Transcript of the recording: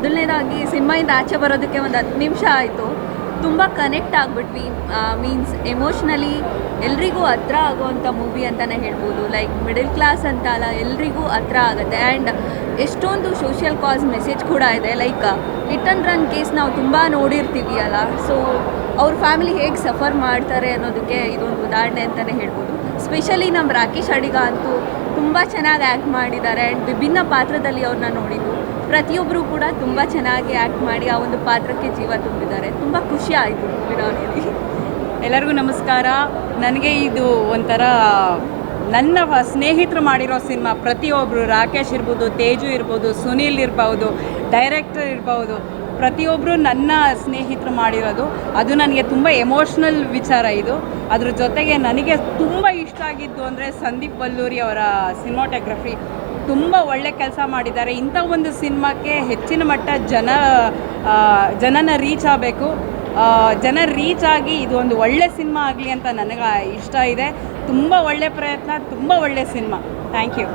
ಮೊದಲನೇದಾಗಿ ಸಿನಿಮಾಯಿಂದ ಆಚೆ ಬರೋದಕ್ಕೆ ಒಂದು 10 ನಿಮಿಷ ಆಯಿತು. ತುಂಬ ಕನೆಕ್ಟ್ ಆಗಿಬಿಟ್ವಿ. ಮೀನ್ಸ್ ಎಮೋಷ್ನಲಿ ಎಲ್ರಿಗೂ ಹತ್ರ ಆಗುವಂಥ ಮೂವಿ ಅಂತಲೇ ಹೇಳ್ಬೋದು. ಲೈಕ್ ಮಿಡಲ್ ಕ್ಲಾಸ್ ಅಂತ ಅಲ್ಲ, ಎಲ್ರಿಗೂ ಹತ್ರ ಆಗುತ್ತೆ. ಆ್ಯಂಡ್ ಎಷ್ಟೊಂದು ಸೋಷಿಯಲ್ ಕಾಸ್ ಮೆಸೇಜ್ ಕೂಡ ಇದೆ. Like hit and run case ನಾವು ತುಂಬ ನೋಡಿರ್ತೀವಿ ಅಲ್ಲ, ಸೊ ಅವ್ರ ಫ್ಯಾಮಿಲಿ ಹೇಗೆ ಸಫರ್ ಮಾಡ್ತಾರೆ ಅನ್ನೋದಕ್ಕೆ ಇದೊಂದು ಉದಾಹರಣೆ ಅಂತಲೇ ಹೇಳ್ಬೋದು. ಸ್ಪೆಷಲಿ ನಮ್ಮ ರಾಕೇಶ್ ಅಡಿಗ ಅಂತೂ ತುಂಬ ಚೆನ್ನಾಗಿ ಆ್ಯಕ್ಟ್ ಮಾಡಿದ್ದಾರೆ. ಆ್ಯಂಡ್ ವಿಭಿನ್ನ ಪಾತ್ರದಲ್ಲಿ ಅವ್ರನ್ನ ನೋಡಿದ್ದು ಪ್ರತಿಯೊಬ್ಬರು ಕೂಡ ತುಂಬ ಚೆನ್ನಾಗಿ ಆ್ಯಕ್ಟ್ ಮಾಡಿ ಆ ಒಂದು ಪಾತ್ರಕ್ಕೆ ಜೀವ ತುಂಬಿದ್ದಾರೆ. ತುಂಬ ಖುಷಿ ಆಯಿತು ನೋಡಿ. ಎಲ್ಲರಿಗೂ ನಮಸ್ಕಾರ. ನನಗೆ ಇದು ಒಂಥರ ನನ್ನ ಸ್ನೇಹಿತರು ಮಾಡಿರೋ ಸಿನಿಮಾ. ಪ್ರತಿಯೊಬ್ಬರು, ರಾಕೇಶ್ ಇರ್ಬೋದು, ತೇಜು ಇರ್ಬೋದು, ಸುನೀಲ್ ಇರ್ಬೋದು, ಡೈರೆಕ್ಟರ್ ಇರ್ಬೋದು, ಪ್ರತಿಯೊಬ್ಬರು ನನ್ನ ಸ್ನೇಹಿತರು ಮಾಡಿರೋದು. ಅದು ನನಗೆ ತುಂಬ ಎಮೋಷ್ನಲ್ ವಿಚಾರ ಇದು. ಅದ್ರ ಜೊತೆಗೆ ನನಗೆ ತುಂಬ ಇಷ್ಟ ಆಗಿದ್ದು ಅಂದರೆ ಸಂದೀಪ್ ವಲ್ಲೂರಿ ಅವರ ಸಿನಿಮಾಟೋಗ್ರಫಿ. ತುಂಬ ಒಳ್ಳೆ ಕೆಲಸ ಮಾಡಿದ್ದಾರೆ. ಇಂಥ ಒಂದು ಸಿನಿಮಾಕ್ಕೆ ಹೆಚ್ಚಿನ ಮಟ್ಟ ಜನನ ರೀಚ್ ಆಗಬೇಕು. ಜನ ರೀಚ್ ಆಗಿ ಇದು ಒಂದು ಒಳ್ಳೆ ಸಿನಿಮಾ ಆಗಲಿ ಅಂತ ನನಗೆ ಇಷ್ಟ ಇದೆ. ತುಂಬ ಒಳ್ಳೆ ಪ್ರಯತ್ನ, ತುಂಬ ಒಳ್ಳೆ ಸಿನಿಮಾ. Thank you.